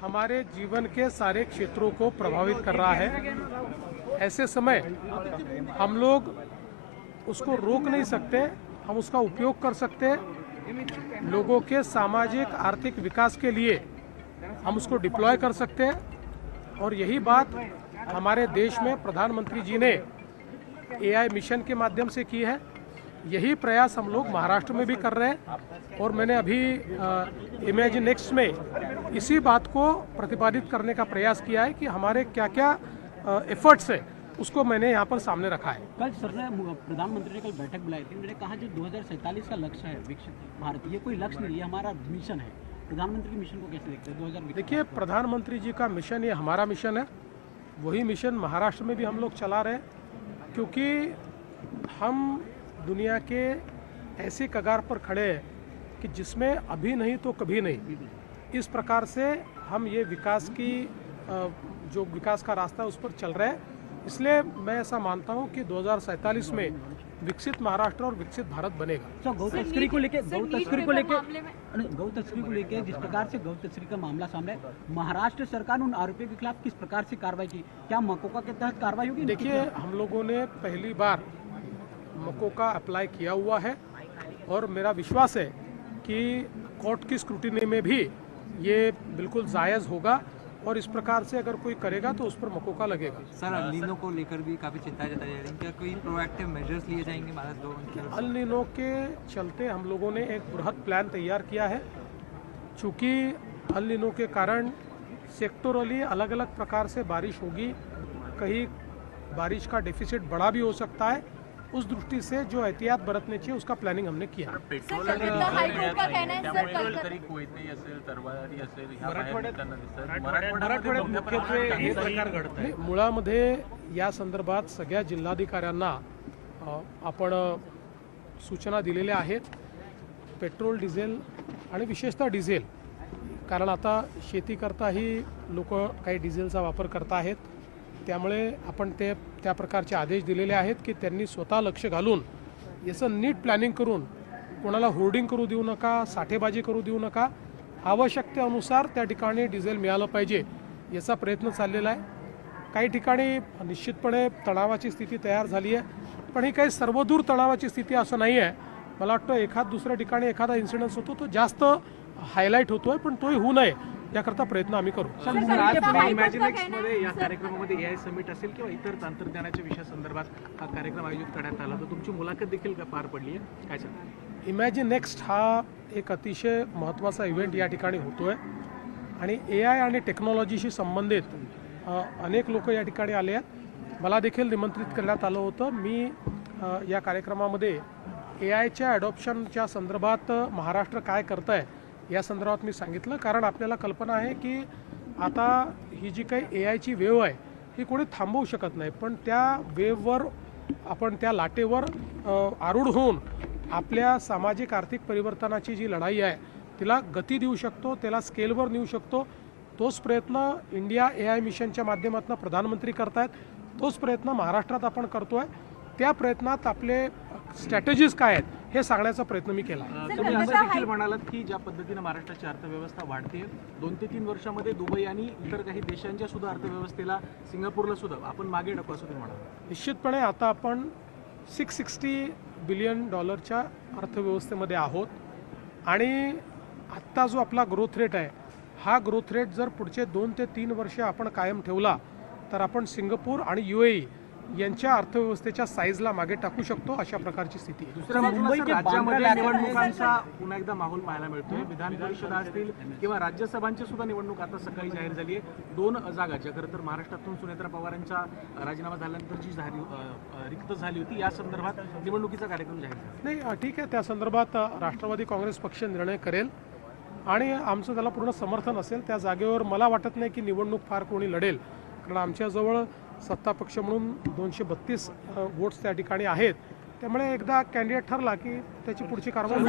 हमारे जीवन के सारे क्षेत्रों को प्रभावित कर रहा है। ऐसे समय हम लोग उसको रोक नहीं सकते, हम उसका उपयोग कर सकते हैं। लोगों के सामाजिक आर्थिक विकास के लिए हम उसको डिप्लॉय कर सकते हैं। और यही बात हमारे देश में प्रधानमंत्री जी ने एआई मिशन के माध्यम से की है। यही प्रयास हम लोग महाराष्ट्र में भी कर रहे हैं। और मैंने अभी इमेजिन नेक्स्ट में इसी बात को प्रतिपादित करने का प्रयास किया है कि हमारे क्या क्या एफर्ट्स है उसको मैंने यहाँ पर सामने रखा है। कल सर ने प्रधानमंत्री ने कल बैठक बुलाई थी, उन्होंने कहा जो 2047 का लक्ष्य है विकसित भारत, ये कोई लक्ष्य नहीं है, हमारा मिशन है। प्रधानमंत्री के मिशन को कैसे देखते हैं 2020? देखिए, प्रधानमंत्री जी का मिशन ये हमारा मिशन है। वही मिशन महाराष्ट्र में भी हम लोग चला रहे हैं, क्योंकि हम दुनिया के ऐसे कगार पर खड़े हैं कि जिसमें अभी नहीं तो कभी नहीं, इस प्रकार से हम ये विकास की जो विकास का रास्ता है उस पर चल रहे हैं। इसलिए मैं ऐसा मानता हूं कि 2047 में विकसित महाराष्ट्र और विकसित भारत बनेगा। गौ तस्करी को लेके जिस प्रकार से गौ तस्करी का मामला सामने, महाराष्ट्र सरकार ने उन आरोपियों के खिलाफ किस प्रकार से कार्रवाई की? क्या मकोका के तहत कार्रवाई होगी? देखिए, हम लोगों ने पहली बार मकोका अप्लाई किया हुआ है और मेरा विश्वास है कि कोर्ट की स्क्रूटिनी में भी ये बिल्कुल जायज़ होगा और इस प्रकार से अगर कोई करेगा तो उस पर मकोका लगेगा। सर, अल नीनो को लेकर भी काफ़ी चिंता जताई जा रही है, क्या कोई प्रोएक्टिव मेजर्स लिए जाएंगे भारत लोगों? अल नीनो के चलते हम लोगों ने एक बृहद प्लान तैयार किया है। चूँकि अल नीनो के कारण सेक्टोरली अलग अलग प्रकार से बारिश होगी, कहीं बारिश का डेफिसिट बड़ा भी हो सकता है। उस दृष्टि से जो एहतियात बरतने चाहिए उसका प्लॅनिंग हमने किया। मुळामध्ये या संदर्भात सगळ्या जिल्हाधिकाऱ्यांना आपण सूचना दिलेल्या आहेत। पेट्रोल, डिझेल आणि विशेषतः डिझेल, कारण आता शेती करताही लोक काही डिझेलचा वापर करत आहेत, त्यामुळे आपण त्या प्रकारचे आदेश दिलेले आहेत की त्यांनी स्वतः लक्ष घालून याचं नीट प्लॅनिंग करून कोणाला होर्डिंग करू देऊ नका, साठेबाजी करू देऊ नका। आवश्यकतेनुसार त्या ठिकाणी डिझेल मिळालं पाहिजे याचा प्रयत्न चाललेला आहे। काही ठिकाणी निश्चितपणे तणावाची स्थिती तयार झाली आहे, पण ही काही सर्वदूर तणावाची स्थिती असं नाही आहे। मला वाटतं एखाद दुसऱ्या ठिकाणी एखादा इन्सिडेंट होतो तो जास्त हायलाइट होतोय, पण तोही होऊ नये याकरता प्रयत्न आम्ही करू। इमॅजिनेक्स मध्ये या कार्यक्रमामध्ये एआय समिट असेल किंवा इतर तंत्रज्ञानाच्या विषयासंदर्भात हा कार्यक्रम आयोजित करण्यात आला, तर तुमची मुलाखत देखील पार पडली आहे, काय सांगता? इमॅजिनेक्स्ट हा एक अतिशय महत्त्वाचा इव्हेंट या ठिकाणी होतोय आणि एआय आणि टेक्नॉलॉजीशी संबंधित अनेक लोक या ठिकाणी आले आहेत। मला देखील निमंत्रित करण्यात आलं होतं। मी या कार्यक्रमामध्ये एआयच्या अडॉप्शनच्या संदर्भात महाराष्ट्र काय करत आहे या संदर्भात मी सांगितलं, कारण आपल्याला कल्पना आहे की आता ही जी काही एआयची वेव आहे ही कोणी थांबवू शकत नाही, पण त्या वेववर आपण त्या लाटेवर आरूढ होऊन आपल्या सामाजिक आर्थिक परिवर्तनाची जी लढाई आहे तिला गती देऊ शकतो, त्याला स्केलवर नेऊ शकतो। तोच प्रयत्न इंडिया एआय मिशनच्या माध्यमातून प्रधानमंत्री करतायत, तोच प्रयत्न महाराष्ट्रात आपण करतोय। त्या प्रयत्नात आपले स्ट्रॅटेजीज काय आहेत हे सांगण्याचा प्रयत्न मी केला। तुम्ही असं देखील म्हणालात की ज्या पद्धतीने महाराष्ट्राची अर्थव्यवस्था वाढते, 2 ते 3 वर्षामध्ये दुबई आणि इतर काही देशांच्या सुद्धा अर्थव्यवस्थेला, सिंगापूरला सुद्धा आपण मागे ढकलू असं तुम्ही म्हणाला। निश्चितपणे आता आपण $660 बिलियन अर्थव्यवस्थेमध्ये आहोत आणि आत्ता जो आपला ग्रोथ रेट आहे हा ग्रोथ रेट जर पुढचे 2 ते 3 वर्ष आपण कायम ठेवला तर आपण सिंगापूर आणि यूएई यांच्या अर्थव्यवस्थेच्या साईजला मागे टाकू शकतो, अशा प्रकारची स्थिती आहे। दुसऱ्या मुंबई राज्यामध्ये निवडणुकांचा पुन्हा एकदा माहोल पाहायला मिळतोय। विधान परिषद असतील किंवा राज्यसभांची सुद्धा निवडणूक आता सकाळी जाहीर झाली आहे। 2 जागा ज्या खरं तर महाराष्ट्रातून सुनेत्रा पवारांचा राजीनामा झाल्यानंतर जी रिक्त झाली होती, या संदर्भात निवडणुकीचा कार्यक्रम जाहीर झाला नाही। ठीक आहे, त्या संदर्भात राष्ट्रवादी काँग्रेस पक्ष निर्णय करेल। आणि आमचं त्याला पूर्ण समर्थन असेल. त्या जागेवर मला वाटत नाही की निवडणूक फार कोणी लढेल, कारण आमच्याजवळ सत्ता पक्ष म्हणून 232 वोट्स त्या ठिकाणी आहेत. त्यामुळे एकदा कॅन्डिडेट ठरला की त्याची पुढची कारवाई